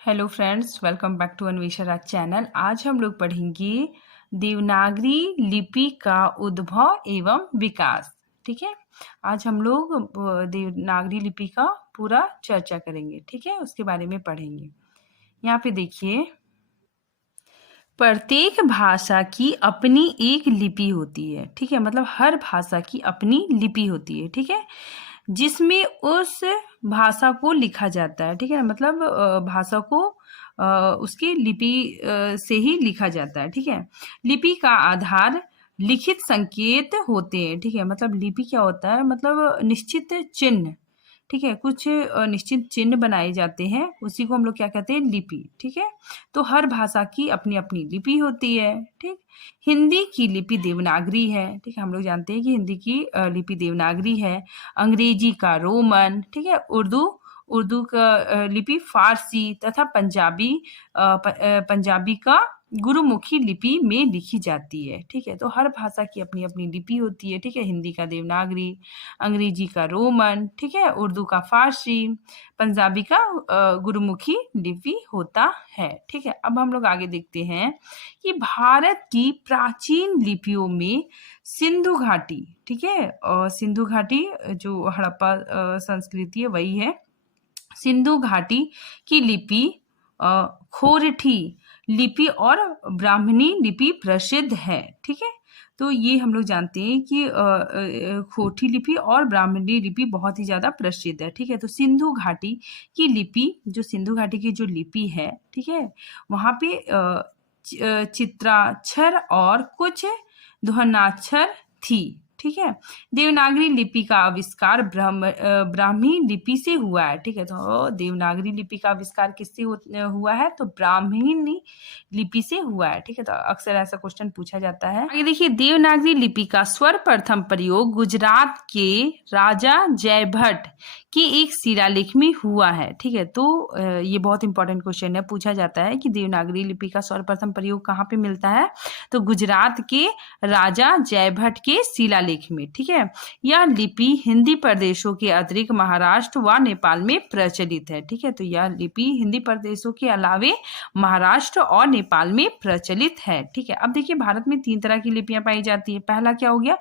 Hello friends, welcome back to Anvesha Raj channel. आज हम लोग पढ़ेंगे देवनागरी लिपि का उद्भव एवं विकास। ठीक है, आज हम लोग देवनागरी लिपि का पूरा चर्चा करेंगे। ठीक है, उसके बारे में पढ़ेंगे। यहाँ पे देखिए, प्रत्येक भाषा की अपनी एक लिपि होती है। ठीक है, मतलब हर भाषा की अपनी लिपि होती है। ठीक है, जिसमें उस भाषा को लिखा जाता है। ठीक है, मतलब भाषा को उसकी लिपि से ही लिखा जाता है। ठीक है, लिपि का आधार लिखित संकेत होते हैं। ठीक है, मतलब लिपि क्या होता है, मतलब निश्चित चिन्ह। ठीक है, कुछ निश्चित चिन्ह बनाए जाते हैं, उसी को हम लोग क्या कहते हैं, लिपि। ठीक है, तो हर भाषा की अपनी अपनी लिपि होती है। ठीक, हिंदी की लिपि देवनागरी है। ठीक है, हम लोग जानते हैं कि हिंदी की लिपि देवनागरी है। अंग्रेजी का रोमन। ठीक है, उर्दू का लिपि फारसी तथा पंजाबी का गुरुमुखी लिपि में लिखी जाती है। ठीक है, तो हर भाषा की अपनी अपनी लिपि होती है। ठीक है, हिंदी का देवनागरी, अंग्रेजी का रोमन, ठीक है, उर्दू का फारसी, पंजाबी का गुरुमुखी लिपि होता है। ठीक है, अब हम लोग आगे देखते हैं कि भारत की प्राचीन लिपियों में सिंधु घाटी, ठीक है, सिंधु घाटी जो हड़प्पा संस्कृति है वही है। सिंधु घाटी की लिपि खोरठी लिपि और ब्राह्मणी लिपि प्रसिद्ध है। ठीक है, तो ये हम लोग जानते हैं कि खोरठी लिपि और ब्राह्मणी लिपि बहुत ही ज़्यादा प्रसिद्ध है। ठीक है, तो सिंधु घाटी की लिपि, जो सिंधु घाटी की जो लिपि है, ठीक है, वहाँ पे चित्राक्षर और कुछ ध्वनाक्षर थी। ठीक है, देवनागरी लिपि का आविष्कार ब्राह्मी लिपि से हुआ है। ठीक है, तो देवनागरी लिपि का आविष्कार किससे हुआ है, तो ब्राह्मी लिपि से हुआ है। ठीक है, तो अक्सर ऐसा क्वेश्चन पूछा जाता है। आगे देखिए, देवनागरी लिपि का सर्वप्रथम प्रयोग गुजरात के राजा जयभट्ट की एक शिलालेख में हुआ है। ठीक है, तो ये बहुत इंपॉर्टेंट क्वेश्चन है, पूछा जाता है कि देवनागरी लिपि का सर्वप्रथम प्रयोग कहाँ पे मिलता है, तो गुजरात के राजा जयभट्ट के शिलालेख में। ठीक है, यह लिपि हिंदी प्रदेशों के अतिरिक्त महाराष्ट्र व नेपाल में प्रचलित है। ठीक है, तो यह लिपि हिंदी प्रदेशों के अलावे महाराष्ट्र और नेपाल में प्रचलित है। ठीक है, अब देखिए, भारत में 3 तरह की लिपियां पाई जाती है। पहला क्या हो गया,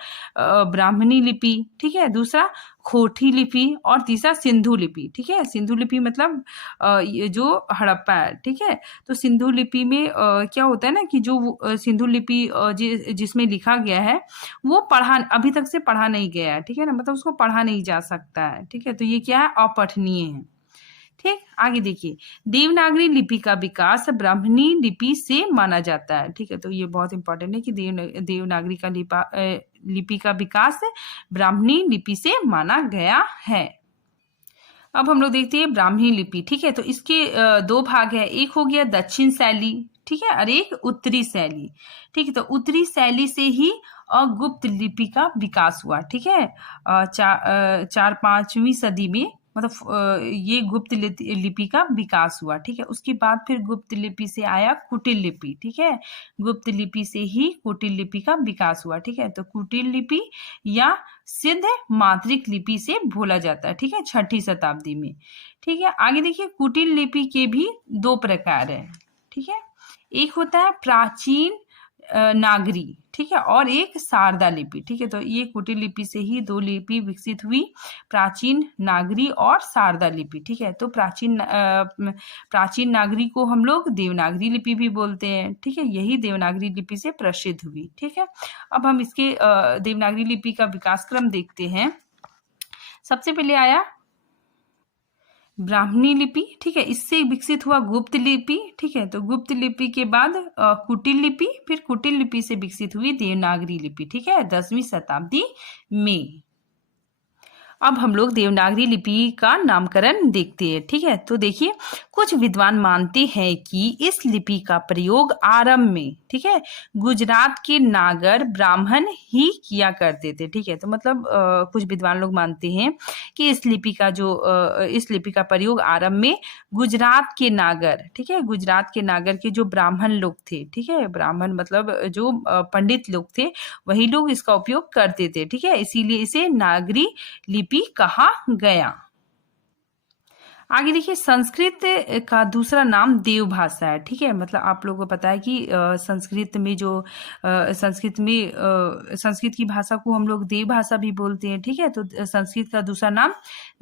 ब्राह्मणी लिपि। ठीक है, दूसरा खोरठी लिपि और तीसरा सिंधु लिपि। ठीक है, सिंधु लिपि मतलब ये जो हड़प्पा है। ठीक है, तो सिंधु लिपि में क्या होता है ना कि जो सिंधु लिपि जिसमें लिखा गया है वो अभी तक से पढ़ा नहीं गया है। ठीक है ना, मतलब उसको पढ़ा नहीं जा सकता है। ठीक है, तो ये क्या है, अपठनीय है। ठीक, आगे देखिए, देवनागरी लिपि का विकास ब्राह्मणी लिपि से माना जाता है। ठीक है, तो ये बहुत इंपॉर्टेंट है कि देवनागरी का लिपि का विकास ब्राह्मणी लिपि से माना गया है। अब हम लोग देखते हैं ब्राह्मी लिपि। ठीक है, तो इसके 2 भाग है, एक हो गया दक्षिण शैली, ठीक है, और एक उत्तरी शैली। ठीक है, तो उत्तरी शैली से ही गुप्त लिपि का विकास हुआ। ठीक है, 4-5वीं सदी में, मतलब ये गुप्त लिपि का विकास हुआ। ठीक है, उसके बाद फिर गुप्त लिपि से आया कुटिल लिपि। ठीक है, गुप्त लिपि से ही कुटिल लिपि का विकास हुआ। ठीक है, तो कुटिल लिपि या सिद्ध मात्रिक लिपि से बोला जाता है। ठीक है, 6ठी शताब्दी में। ठीक है, आगे देखिए, कुटिल लिपि के भी 2 प्रकार है। ठीक है, एक होता है प्राचीन नागरी, ठीक है, और एक शारदा लिपि। ठीक है, तो ये कुटिल लिपि से ही 2 लिपि विकसित हुई, प्राचीन नागरी और शारदा लिपि। ठीक है, तो प्राचीन नागरी को हम लोग देवनागरी लिपि भी बोलते हैं। ठीक है, यही देवनागरी लिपि से प्रसिद्ध हुई। ठीक है, अब हम इसके देवनागरी लिपि का विकास क्रम देखते हैं। सबसे पहले आया ब्राह्मणी लिपि। ठीक है, इससे विकसित हुआ गुप्त लिपि। ठीक है, तो गुप्त लिपि के बाद कुटिल लिपि, फिर कुटिल लिपि से विकसित हुई देवनागरी लिपि। ठीक है, 10वीं शताब्दी में। अब हम लोग देवनागरी लिपि का नामकरण देखते हैं। ठीक है, तो देखिए, कुछ विद्वान मानते हैं कि इस लिपि का प्रयोग आरंभ में, ठीक है, गुजरात के नागर ब्राह्मण ही किया करते थे। ठीक है, तो मतलब कुछ विद्वान लोग मानते हैं कि इस लिपि का प्रयोग आरंभ में गुजरात के नागर, ठीक है, गुजरात के नागर के जो ब्राह्मण लोग थे, ठीक है, ब्राह्मण मतलब जो पंडित लोग थे, वही लोग इसका उपयोग करते थे। ठीक है, इसीलिए इसे नागरी लिपि कहा गया। आगे देखिए, संस्कृत का दूसरा नाम देव भाषा है। ठीक है, मतलब आप लोगों को पता है कि संस्कृत में जो संस्कृत की भाषा को हम लोग देव भाषा भी बोलते हैं। ठीक है, तो संस्कृत का दूसरा नाम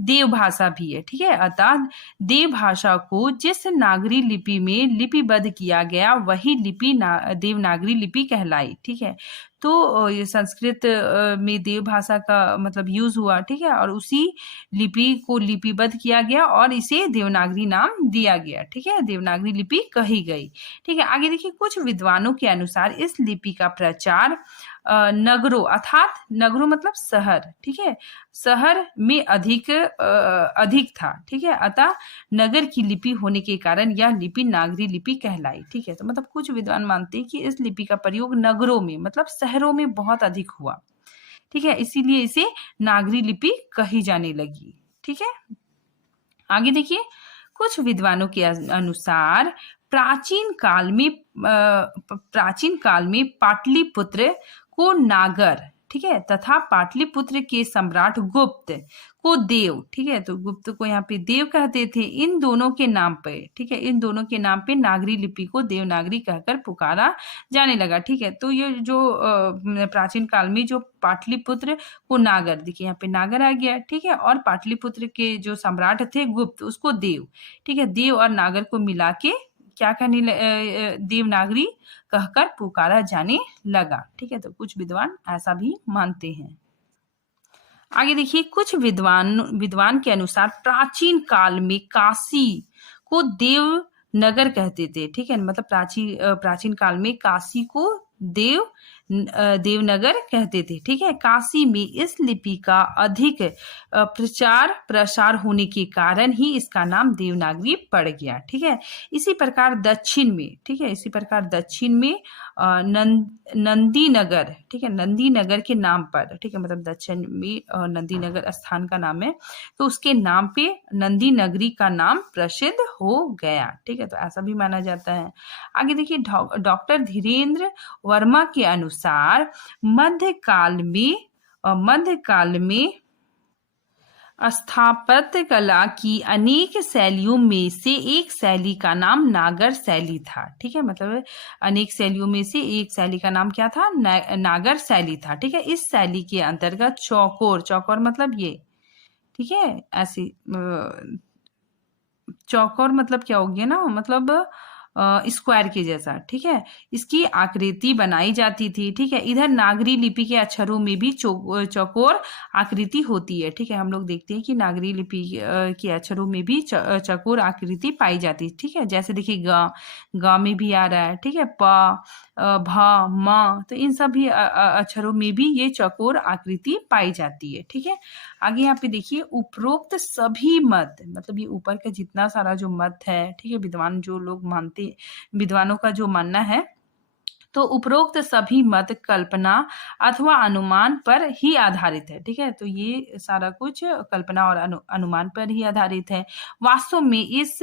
देव भाषा भी है। ठीक है, अतः देव भाषा को जिस नागरी लिपि में लिपिबद्ध किया गया वही लिपि देवनागरी लिपि कहलाई। ठीक है, तो ये संस्कृत में देव भाषा का मतलब यूज हुआ। ठीक है, और उसी लिपि को लिपिबद्ध किया गया और इसे देवनागरी नाम दिया गया। ठीक है, देवनागरी लिपि कही गई। ठीक है, आगे देखिए, कुछ विद्वानों के अनुसार इस लिपि का प्रचार नगरों अर्थात नगरों मतलब शहर। ठीक है, शहर में अधिक था। ठीक है, अतः नगर की लिपि होने के कारण यह लिपि नागरी लिपि कहलाई। ठीक है, तो मतलब कुछ विद्वान मानते हैं कि इस लिपि का प्रयोग नगरों में मतलब शहरों में बहुत अधिक हुआ। ठीक है, इसीलिए इसे नागरी लिपि कही जाने लगी। ठीक है, आगे देखिए, कुछ विद्वानों के अनुसार प्राचीन काल में पाटलिपुत्र को नागर, ठीक है, तथा पाटलिपुत्र के सम्राट गुप्त को देव, ठीक है, तो गुप्त को यहाँ पे देव कहते थे, इन दोनों के नाम पे, ठीक है, इन दोनों के नाम पे नागरी लिपि को देवनागरी कहकर पुकारा जाने लगा। ठीक है, तो ये जो प्राचीन काल में जो पाटलिपुत्र को नागर, देखिए यहाँ पे नागर आ गया। ठीक है, और पाटलिपुत्र के जो सम्राट थे गुप्त, उसको देव। ठीक है, देव और नागर को मिला के क्या कहने देवनागरी कहकर पुकारा जाने लगा। ठीक है, तो कुछ विद्वान ऐसा भी मानते हैं। आगे देखिए, कुछ विद्वान के अनुसार प्राचीन काल में काशी को देवनगर कहते थे। ठीक है, मतलब प्राचीन काल में काशी को देवनगर कहते थे। ठीक है, काशी में इस लिपि का अधिक प्रचार प्रसार होने के कारण ही इसका नाम देवनागरी पड़ गया। ठीक है, इसी प्रकार दक्षिण में, ठीक है, इसी प्रकार दक्षिण में नंदीनगर, ठीक है, नंदीनगर के नाम पर, ठीक है, मतलब दक्षिण में नंदीनगर स्थान का नाम है, तो उसके नाम पे नंदीनगरी का नाम प्रसिद्ध हो गया। ठीक है, तो ऐसा भी माना जाता है। आगे देखिए, डॉक्टर धीरेन्द्र वर्मा के अनुसार मध्यकाल में स्थापत्य कला की अनेक शैलियों में से एक शैली का नाम नागर शैली था। ठीक है, मतलब अनेक शैलियों में से एक शैली का नाम क्या था? नागर शैली था। ठीक है, इस शैली के अंतर्गत चौकोर मतलब ये, ठीक है, ऐसी चौकोर मतलब क्या हो गया ना, मतलब स्क्वायर के जैसा। ठीक है, इसकी आकृति बनाई जाती थी। ठीक है, इधर नागरी लिपि के अक्षरों में भी चौकोर आकृति होती है। ठीक है, हम लोग देखते हैं कि नागरी लिपि के अक्षरों में भी चौकोर आकृति पाई जाती है। ठीक है, जैसे देखिए ग में भी आ रहा है। ठीक है, प भ म, तो इन सभी अक्षरों में भी ये चौकोर आकृति पाई जाती है। ठीक है, आगे यहाँ पे देखिए, उपरोक्त सभी मत, मतलब ये ऊपर का जितना सारा जो मत है, ठीक है, विद्वानों का जो मानना है, तो उपरोक्त सभी मत कल्पना अथवा अनुमान पर ही आधारित है। ठीक है, तो ये सारा कुछ कल्पना और अनुमान पर ही आधारित है। वास्तव में इस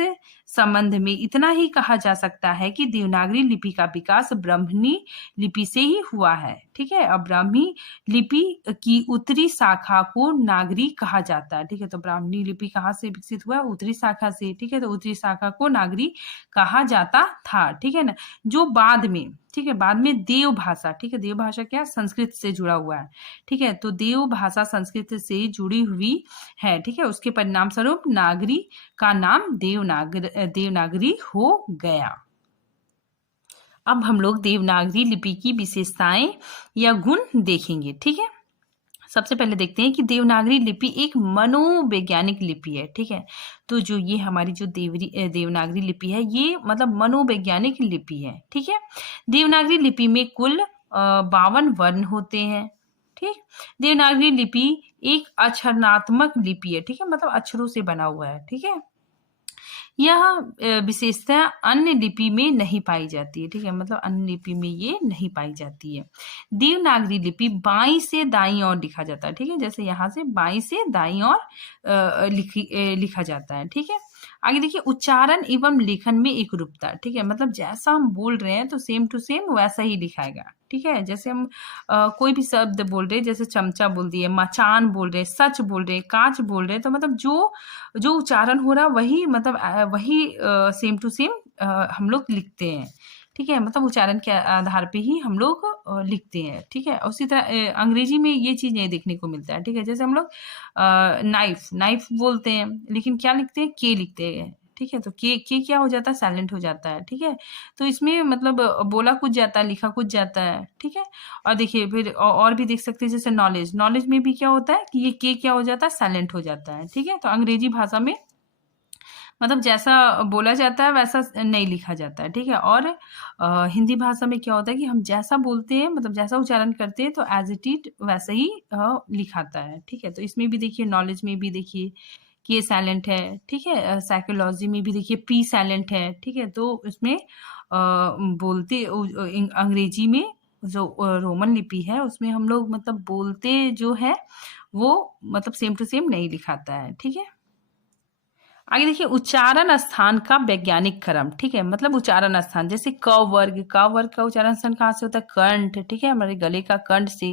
संबंध में इतना ही कहा जा सकता है कि देवनागरी लिपि का विकास ब्राह्मणी लिपि से ही हुआ है। ठीक है, अब ब्राह्मी लिपि की उत्तरी शाखा को नागरी कहा जाता है। ठीक है, तो ब्राह्मणी लिपि कहाँ से विकसित हुआ? उत्तरी शाखा से। ठीक है, तो उत्तरी शाखा को नागरी कहा जाता था। ठीक है ना, जो बाद में, ठीक है, बाद में देव भाषा, ठीक है, देव भाषा क्या? संस्कृत से जुड़ा हुआ है। ठीक है, तो देव भाषा संस्कृत से जुड़ी हुई है। ठीक है, उसके परिणाम स्वरूप नागरी का नाम देवनागरी हो गया। अब हम लोग देवनागरी लिपि की विशेषताएं या गुण देखेंगे। ठीक है, सबसे पहले देखते हैं कि देवनागरी लिपि एक मनोवैज्ञानिक लिपि है। ठीक है, तो जो ये हमारी जो देवनागरी लिपि है, ये मतलब मनोवैज्ञानिक लिपि है। ठीक है, देवनागरी लिपि में कुल 52 वर्ण होते हैं। ठीक, देवनागरी लिपि एक अक्षरात्मक लिपि है। ठीक है, मतलब अक्षरों से बना हुआ है। ठीक है, यह विशेषता अन्य लिपि में नहीं पाई जाती है। ठीक है, मतलब अन्य लिपि में ये नहीं पाई जाती है। देवनागरी लिपि बाईं से दाईं ओर लिखा जाता है। ठीक है, जैसे यहाँ से बाईं से दाईं ओर लिखा जाता है। ठीक है, आगे देखिए उच्चारण एवं लेखन में एक रूपता, ठीक है, मतलब जैसा हम बोल रहे हैं तो सेम टू सेम वैसा ही लिखाएगा, ठीक है। जैसे हम कोई भी शब्द बोल रहे हैं, जैसे चमचा बोल दिए, मचान बोल रहे, सच बोल रहे, कांच बोल रहे, तो मतलब जो जो उच्चारण हो रहा वही मतलब वही सेम टू सेम हम लोग लिखते हैं, ठीक है, मतलब उच्चारण के आधार पे ही हम लोग लिखते हैं, ठीक है। उसी तरह अंग्रेजी में ये चीज़ नहीं देखने को मिलता है, ठीक है। जैसे हम लोग नाइफ नाइफ बोलते हैं, लेकिन क्या लिखते हैं, के लिखते हैं, ठीक है। तो के क्या हो जाता है, साइलेंट हो जाता है, ठीक है। तो इसमें मतलब बोला कुछ जाता है, लिखा कुछ जाता है, ठीक है। और देखिए फिर और भी देख सकते हैं, जैसे नॉलेज, नॉलेज में भी क्या होता है कि ये के क्या हो जाता है, साइलेंट हो जाता है, ठीक है। तो अंग्रेजी भाषा में मतलब जैसा बोला जाता है वैसा नहीं लिखा जाता है, ठीक है। और हिंदी भाषा में क्या होता है कि हम जैसा बोलते हैं, मतलब जैसा उच्चारण करते हैं, तो एज इट इज वैसा ही लिखाता है, ठीक है। तो इसमें भी देखिए, नॉलेज में भी देखिए के साइलेंट है, ठीक है। साइकोलॉजी में भी देखिए पी साइलेंट है, ठीक है। तो इसमें बोलते अंग्रेजी में जो रोमन लिपि है उसमें हम लोग मतलब बोलते जो है वो मतलब सेम टू सेम नहीं लिखाता है, ठीक है। आगे देखिए उच्चारण स्थान का वैज्ञानिक क्रम, ठीक है, मतलब उच्चारण स्थान, जैसे क वर्ग, क वर्ग का उच्चारण स्थान कहाँ से होता है, कंठ, ठीक है, हमारे गले का कंठ से।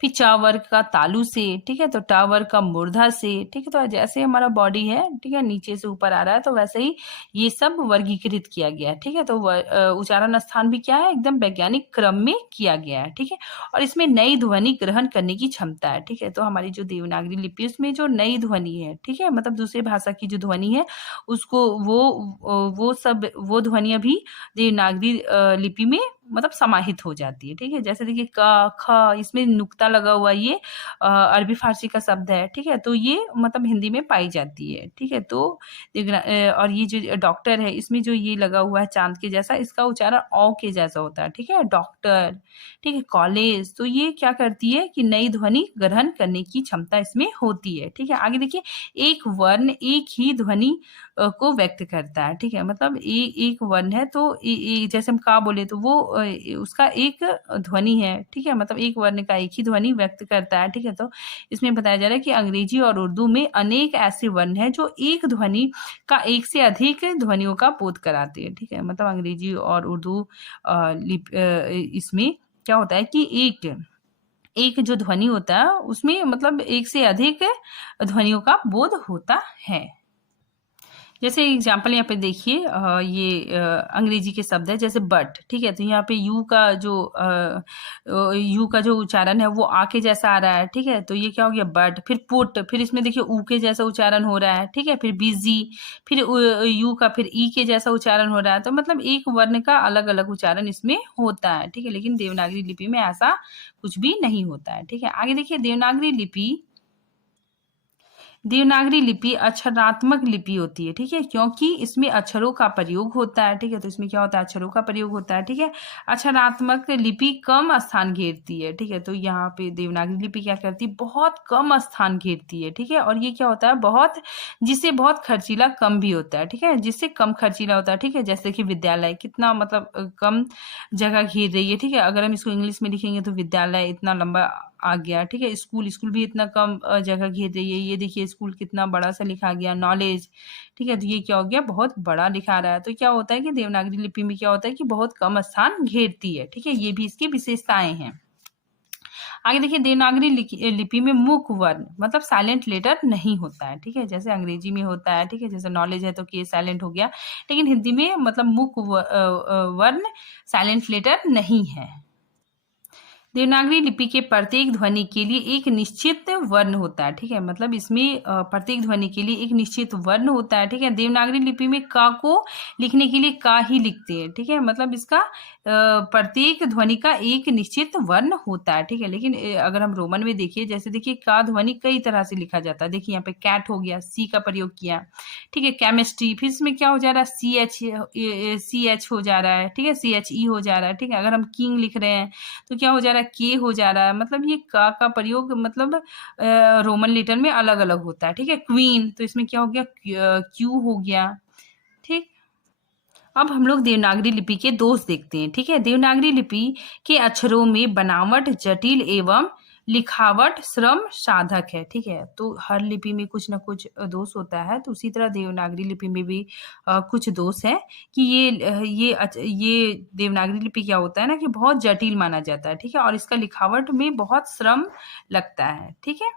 फिर च वर्ग का तालु से, ठीक है। तो ट वर्ग का मूर्धा से, ठीक है। तो जैसे हमारा बॉडी है, ठीक है, नीचे से ऊपर आ रहा है, तो वैसे ही ये सब वर्गीकृत किया गया है, ठीक है। तो उच्चारण स्थान भी क्या है, एकदम वैज्ञानिक क्रम में किया गया है, ठीक है। और इसमें नई ध्वनि ग्रहण करने की क्षमता है, ठीक है। तो हमारी जो देवनागरी लिपि उसमें जो नई ध्वनि है, ठीक है, मतलब दूसरे भाषा की जो ध्वनि है उसको वो सब वो ध्वनियां भी देवनागरी लिपि में मतलब समाहित हो जाती है, ठीक है। जैसे देखिए क ख, इसमें नुक्ता लगा हुआ ये अरबी फारसी का शब्द है, ठीक है। तो ये मतलब हिंदी में पाई जाती है, ठीक है। तो और ये जो डॉक्टर है इसमें जो ये लगा हुआ है चांद के जैसा, इसका उच्चारण औ के जैसा होता है, ठीक है, डॉक्टर, ठीक है। कॉलेज, तो ये क्या करती है कि नई ध्वनि ग्रहण करने की क्षमता इसमें होती है, ठीक है। आगे देखिए एक वर्ण एक ही ध्वनि को व्यक्त करता है, ठीक है, मतलब एक वर्ण है तो जैसे हम का बोले तो वो उसका एक ध्वनि है, ठीक है, मतलब एक वर्ण का एक ही ध्वनि व्यक्त करता है, ठीक है। तो इसमें बताया जा रहा है कि अंग्रेजी और उर्दू में अनेक ऐसे वर्ण हैं जो एक ध्वनि का एक से अधिक ध्वनियों का बोध कराते हैं, ठीक है। मतलब अंग्रेजी और उर्दू इसमें क्या होता है कि एक जो ध्वनि होता है उसमें मतलब एक से अधिक ध्वनियों का बोध होता है। जैसे एग्जाम्पल यहाँ पे देखिए ये अंग्रेजी के शब्द है, जैसे बट, ठीक है। तो यहाँ पे यू का जो उच्चारण है वो आ के जैसा आ रहा है, ठीक है। तो ये क्या हो गया बट। फिर पुट, फिर इसमें देखिए ऊ के जैसा उच्चारण हो रहा है, ठीक है। फिर बिजी, फिर यू का फिर ई के जैसा उच्चारण हो रहा है। तो मतलब एक वर्ण का अलग अलग उच्चारण इसमें होता है, ठीक है। लेकिन देवनागरी लिपि में ऐसा कुछ भी नहीं होता है, ठीक है। आगे देखिए देवनागरी लिपि अक्षरात्मक लिपि होती है, ठीक है, क्योंकि इसमें अक्षरों का प्रयोग होता है, ठीक है। तो इसमें क्या होता है, अक्षरों का प्रयोग होता है, ठीक है। अक्षरात्मक लिपि कम स्थान घेरती है, ठीक है। तो यहाँ पे देवनागरी लिपि क्या करती है, बहुत कम स्थान घेरती है, ठीक है। और ये क्या होता है, जिससे बहुत खर्चीला कम भी होता है, ठीक है, जिससे कम खर्चीला होता है, ठीक है। जैसे कि विद्यालय कितना मतलब कम जगह घेर रही है, ठीक है। अगर हम इसको इंग्लिश में लिखेंगे तो विद्यालय इतना लंबा आ गया, ठीक है। स्कूल भी इतना कम जगह घेर रही है, ये देखिए स्कूल कितना बड़ा सा लिखा गया, नॉलेज, ठीक है। तो ये क्या हो गया, बहुत बड़ा लिखा रहा है। तो क्या होता है कि देवनागरी लिपि में क्या होता है कि बहुत कम स्थान घेरती है, ठीक है। ये भी इसकी विशेषताएं हैं। आगे देखिए देवनागरी लिपि में मुख वर्ण मतलब साइलेंट लेटर नहीं होता है, ठीक है। जैसे अंग्रेजी में होता है, ठीक है, जैसे नॉलेज है तो के साइलेंट हो गया, लेकिन हिंदी में मतलब मुख वर्ण साइलेंट लेटर नहीं है। देवनागरी लिपि के प्रत्येक ध्वनि के लिए एक निश्चित वर्ण होता है, ठीक है। मतलब इसमें प्रत्येक ध्वनि के लिए एक निश्चित वर्ण होता है, ठीक है। देवनागरी लिपि में का को लिखने के लिए का ही लिखते हैं, ठीक है। मतलब इसका प्रत्येक ध्वनि का एक निश्चित वर्ण होता है, ठीक है। लेकिन अगर हम रोमन में देखिए, जैसे देखिए का ध्वनि कई तरह से लिखा जाता है। देखिए यहाँ पे कैट हो गया, सी का प्रयोग किया, ठीक है। केमिस्ट्री, फिर इसमें क्या हो जा रहा है, सी एच हो जा रहा है, ठीक है, CHE हो जा रहा है, ठीक है। अगर हम किंग लिख रहे हैं तो क्या हो जा रहा है, के हो जा रहा है। मतलब ये का प्रयोग मतलब रोमन लेटर में अलग अलग होता है, ठीक है। क्वीन, तो इसमें क्या हो गया, क्यू हो गया, ठीक। अब हम लोग देवनागरी लिपि के दोष देखते हैं, ठीक है। देवनागरी लिपि के अक्षरों में बनावट जटिल एवं लिखावट श्रम साधक है, ठीक है। तो हर लिपि में कुछ ना कुछ दोष होता है, तो उसी तरह देवनागरी लिपि में भी कुछ दोष है कि ये देवनागरी लिपि क्या होता है ना कि बहुत जटिल माना जाता है, ठीक है, और इसका लिखावट में बहुत श्रम लगता है, ठीक है।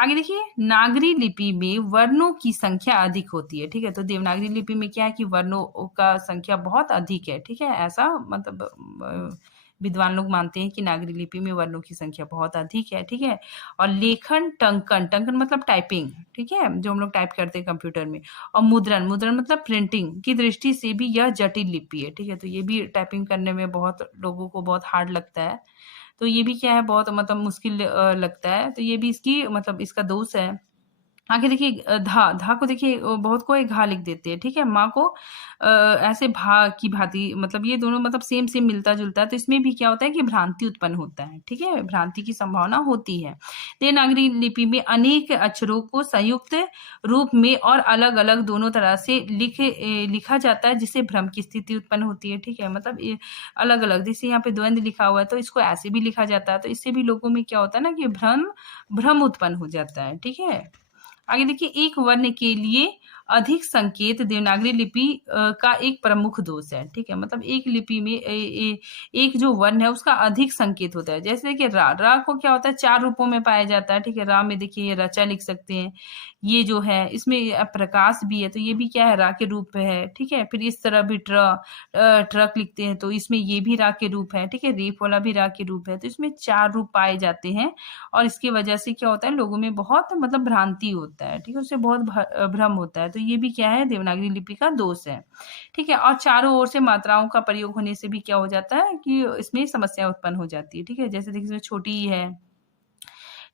आगे देखिए, नागरी लिपि में वर्णों की संख्या अधिक होती है, ठीक है। तो देवनागरी लिपि में क्या है कि वर्णों का संख्या बहुत अधिक है, ठीक है। ऐसा मतलब विद्वान लोग मानते हैं कि नागरी लिपि में वर्णों की संख्या बहुत अधिक है, ठीक है। और लेखन टंकन, टंकन मतलब टाइपिंग, ठीक है, जो हम लोग टाइप करते हैं कंप्यूटर में। और मुद्रण, मुद्रण मतलब प्रिंटिंग की दृष्टि से भी यह जटिल लिपि है, ठीक है। तो ये भी टाइपिंग करने में बहुत लोगों को बहुत हार्ड लगता है, तो ये भी क्या है बहुत मतलब मुश्किल लगता है, तो ये भी इसकी मतलब इसका दोष है। आगे देखिए, धा, धा को देखिए बहुत कोई घा लिख देते हैं, ठीक है। माँ को ऐसे भा की भांति, मतलब ये दोनों मतलब सेम सेम मिलता जुलता है, तो इसमें भी क्या होता है कि भ्रांति उत्पन्न होता है, ठीक है, भ्रांति की संभावना होती है। देवनागरी लिपि में अनेक अक्षरों को संयुक्त रूप में और अलग अलग दोनों तरह से लिखा जाता है, जिससे भ्रम की स्थिति उत्पन्न होती है, ठीक है। मतलब अलग अलग, जैसे यहाँ पे द्वंद्व लिखा हुआ है तो इसको ऐसे भी लिखा जाता है, तो इससे भी लोगों में क्या होता है ना कि भ्रम उत्पन्न हो जाता है, ठीक है। आगे देखिए, एक वर्ण के लिए अधिक संकेत देवनागरी लिपि का एक प्रमुख दोष है, ठीक है। मतलब एक लिपि में एक जो वर्ण है उसका अधिक संकेत होता है। जैसे देखिए, रा, रा को क्या होता है 4 रूपों में पाया जाता है, ठीक है। रा में देखिए ये रचा लिख सकते हैं, ये जो है इसमें प्रकाश भी है, तो ये भी क्या है रा के रूप है, ठीक है। फिर इस तरह भी ट्रक लिखते हैं, तो इसमें ये भी रा के रूप है, ठीक है। रेप वाला भी रा के रूप है, तो इसमें 4 रूप पाए जाते हैं, और इसकी वजह से क्या होता है लोगों में बहुत मतलब भ्रांति होता है, ठीक है, उससे बहुत भ्रम होता है, तो ये भी क्या है देवनागरी लिपि का दोष है, ठीक है। और चारों ओर से मात्राओं का प्रयोग होने से भी क्या हो जाता है कि इसमें समस्या उत्पन्न हो जाती है, ठीक है। जैसे देखिए इसमें छोटी ही है,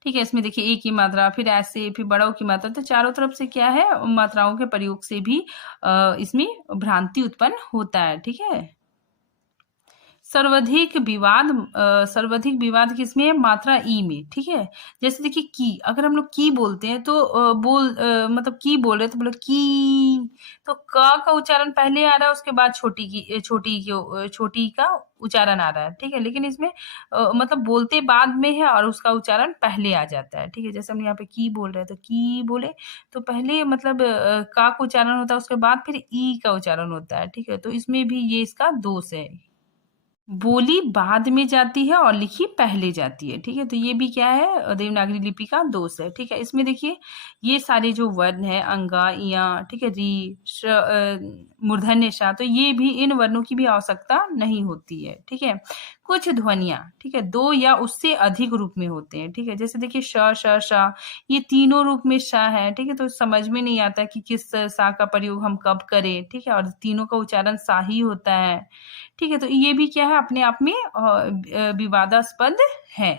ठीक है, इसमें देखिए एक की मात्रा, फिर ऐसे, फिर बड़ों की मात्रा, तो चारों तरफ से क्या है मात्राओं के प्रयोग से भी इसमें भ्रांति उत्पन्न होता है, ठीक है। सर्वाधिक विवाद किसमें है? मात्रा ई में, ठीक है। जैसे देखिए की, अगर हम लोग की बोलते हैं तो मतलब की बोल रहे हैं तो बोलो की, तो क का उच्चारण पहले आ रहा है, उसके बाद छोटी का उच्चारण आ रहा है, ठीक है। लेकिन इसमें मतलब बोलते बाद में है और उसका उच्चारण पहले आ जाता है, ठीक है। जैसे हम यहाँ पे की बोल रहे हैं तो की बोले तो पहले मतलब का उच्चारण होता है, उसके बाद फिर ई का उच्चारण होता है, ठीक है। तो इसमें भी ये इसका दोष है, बोली बाद में जाती है और लिखी पहले जाती है, ठीक है। तो ये भी क्या है देवनागरी लिपि का दोष है, ठीक है। इसमें देखिए ये सारे जो वर्ण है अंगा, इया, ठीक है, री, मूर्धन्य श, तो ये भी इन वर्णों की भी आवश्यकता नहीं होती है, ठीक है। कुछ ध्वनियां, ठीक है, 2 या उससे अधिक रूप में होते हैं, ठीक है। जैसे देखिए श, श, श, ये तीनों रूप में श है, ठीक है। तो समझ में नहीं आता कि किस सा का प्रयोग हम कब करें, ठीक है, और तीनों का उच्चारण सा ही होता है, ठीक है। तो ये भी क्या है अपने आप में विवादास्पद है।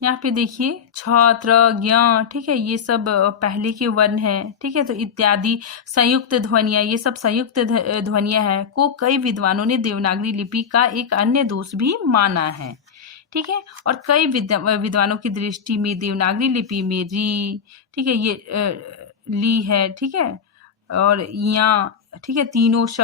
यहाँ पे देखिए छात्र, ज्ञ, ठीक है, ये सब पहले के वर्ण हैं, ठीक है। तो इत्यादि संयुक्त ध्वनियां, ये सब संयुक्त ध्वनियां हैं को कई विद्वानों ने देवनागरी लिपि का एक अन्य दोष भी माना है, ठीक है। और कई विद्वानों की दृष्टि में देवनागरी लिपि में री, ठीक है, ये ली है, ठीक है, और या, ठीक है, तीनों श,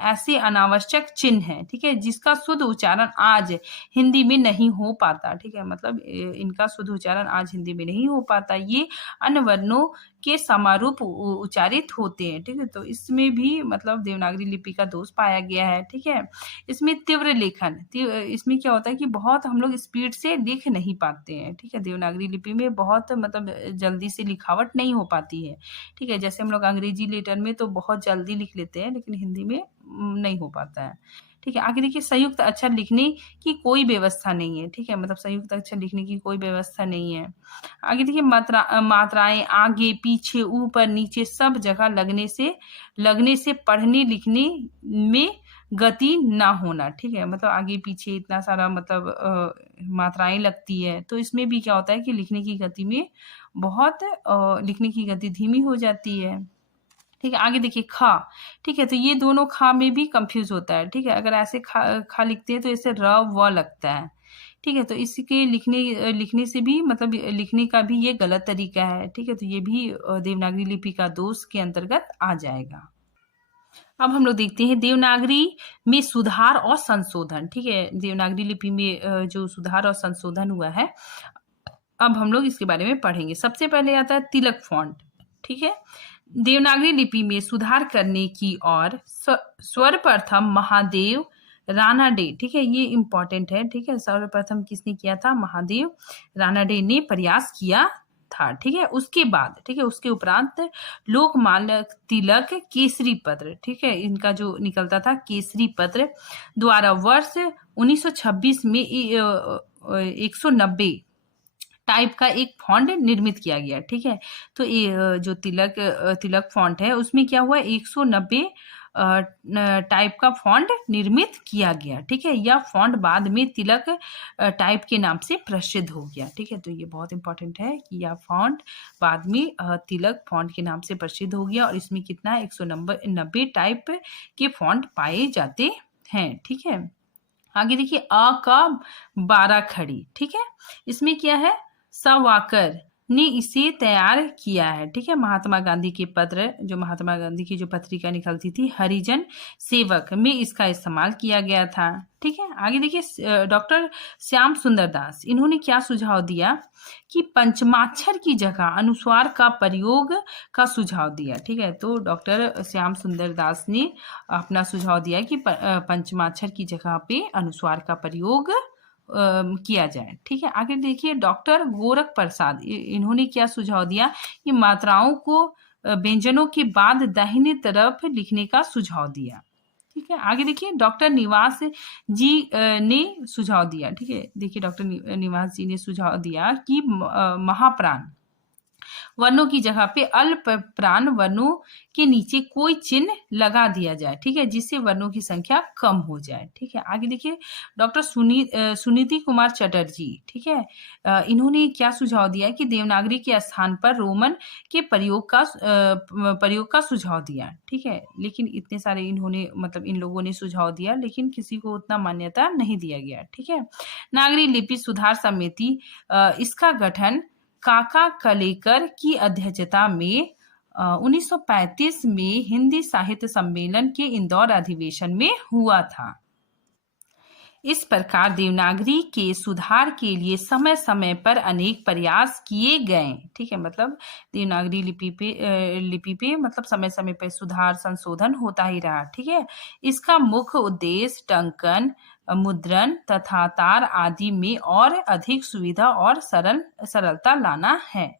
ऐसे अनावश्यक चिन्ह हैं, ठीक है, जिसका शुद्ध उच्चारण आज हिंदी में नहीं हो पाता, ठीक है। मतलब इनका शुद्ध उच्चारण आज हिंदी में नहीं हो पाता, ये अन्य वर्णों के समारूप उच्चारित होते हैं, ठीक है। तो इसमें भी मतलब देवनागरी लिपि का दोष पाया गया है, ठीक है। इसमें तीव्र लेखन, इसमें क्या होता है कि बहुत हम लोग स्पीड से लिख नहीं पाते हैं, ठीक है। देवनागरी लिपि में बहुत मतलब जल्दी से लिखावट नहीं हो पाती है, ठीक है। जैसे हम लोग अंग्रेजी लेटर में तो बहुत जल्दी लिख लेते हैं, लेकिन हिंदी में नहीं हो पाता है, ठीक है। आगे देखिए संयुक्त अक्षर लिखने की कोई व्यवस्था नहीं है, ठीक है। मतलब संयुक्त अक्षर लिखने की कोई व्यवस्था नहीं है। आगे देखिए मात्राएं आगे पीछे ऊपर नीचे सब जगह लगने से पढ़ने लिखने में गति ना होना, ठीक है। मतलब आगे पीछे इतना सारा मतलब मात्राएं लगती है, तो इसमें भी क्या होता है कि लिखने की गति में बहुत लिखने की गति धीमी हो जाती है, ठीक है। आगे देखिए खा, ठीक है, तो ये दोनों खा में भी कंफ्यूज होता है, ठीक है। अगर ऐसे खा लिखते हैं तो इसे र व लगता है, ठीक है। तो इसके लिखने से भी मतलब लिखने का भी ये गलत तरीका है, ठीक है। तो ये भी देवनागरी लिपि का दोष के अंतर्गत आ जाएगा। अब हम लोग देखते हैं देवनागरी में सुधार और संशोधन। ठीक है, देवनागरी लिपि में जो सुधार और संशोधन हुआ है, अब हम लोग इसके बारे में पढ़ेंगे। सबसे पहले आता है तिलक फॉन्ट। ठीक है, देवनागरी लिपि में सुधार करने की और सर्वप्रथम महादेव रानाडे, ठीक है, ये इंपॉर्टेंट है। ठीक है, सर्वप्रथम किसने किया था? महादेव रानाडे ने प्रयास किया था। ठीक है, उसके बाद, ठीक है, उसके उपरांत लोकमान्य तिलक केसरी पत्र, ठीक है, इनका जो निकलता था केसरी पत्र द्वारा वर्ष 1926 में 190 टाइप का एक फॉन्ट निर्मित किया गया। ठीक है, तो ये जो तिलक फॉन्ट है उसमें क्या हुआ, 190 टाइप का फॉन्ट निर्मित किया गया। ठीक है, यह फॉन्ट बाद में तिलक टाइप के नाम से प्रसिद्ध हो गया। ठीक है, तो ये बहुत इंपॉर्टेंट है कि यह फॉन्ट बाद में तिलक फॉन्ट के नाम से प्रसिद्ध हो गया, और इसमें कितना 190 टाइप के फॉन्ट पाए जाते हैं। ठीक है, आगे देखिए अ का 12 खड़ी। ठीक है, इसमें क्या है, सावरकर ने इसे तैयार किया है। ठीक है, महात्मा गांधी के पत्र, जो महात्मा गांधी की जो पत्रिका निकलती थी हरिजन सेवक में इसका इस्तेमाल किया गया था। ठीक है, आगे देखिए डॉक्टर श्याम सुंदर दास, इन्होंने क्या सुझाव दिया कि पंचमाक्षर की जगह अनुस्वार का प्रयोग का सुझाव दिया। ठीक है, तो डॉक्टर श्याम सुंदर दास ने अपना सुझाव दिया कि पंचमाक्षर की जगह पे अनुस्वार का प्रयोग किया जाए। ठीक है, आगे देखिए डॉक्टर गोरख प्रसाद, इन्होंने क्या सुझाव दिया कि मात्राओं को व्यंजनों के बाद दाहिने तरफ लिखने का सुझाव दिया। ठीक है, आगे देखिए डॉक्टर निवास जी ने सुझाव दिया। ठीक है, देखिए डॉक्टर निवास जी ने सुझाव दिया कि महाप्राण वर्णों की जगह पे अल्प प्राण वर्णों के नीचे कोई चिन्ह लगा दिया जाए। ठीक है, जिससे वर्णों की संख्या कम हो जाए। ठीक है, आगे देखिए डॉक्टर सुनीति कुमार चटर्जी, ठीक है, इन्होंने क्या सुझाव दिया कि देवनागरी के स्थान पर रोमन के प्रयोग का सुझाव दिया। ठीक है, लेकिन इतने सारे इन्होंने मतलब इन लोगों ने सुझाव दिया, लेकिन किसी को उतना मान्यता नहीं दिया गया। ठीक है, नागरी लिपि सुधार समिति, इसका गठन काका कलेकर की अध्यक्षता में 1935 में हिंदी साहित्य सम्मेलन के इंदौर अधिवेशन में हुआ था। इस प्रकार देवनागरी के सुधार के लिए समय समय पर अनेक प्रयास किए गए। ठीक है, मतलब देवनागरी लिपि पे मतलब समय समय पर सुधार संशोधन होता ही रहा। ठीक है, इसका मुख्य उद्देश्य टंकन, मुद्रण तथा तार आदि में और अधिक सुविधा और सरलता लाना है।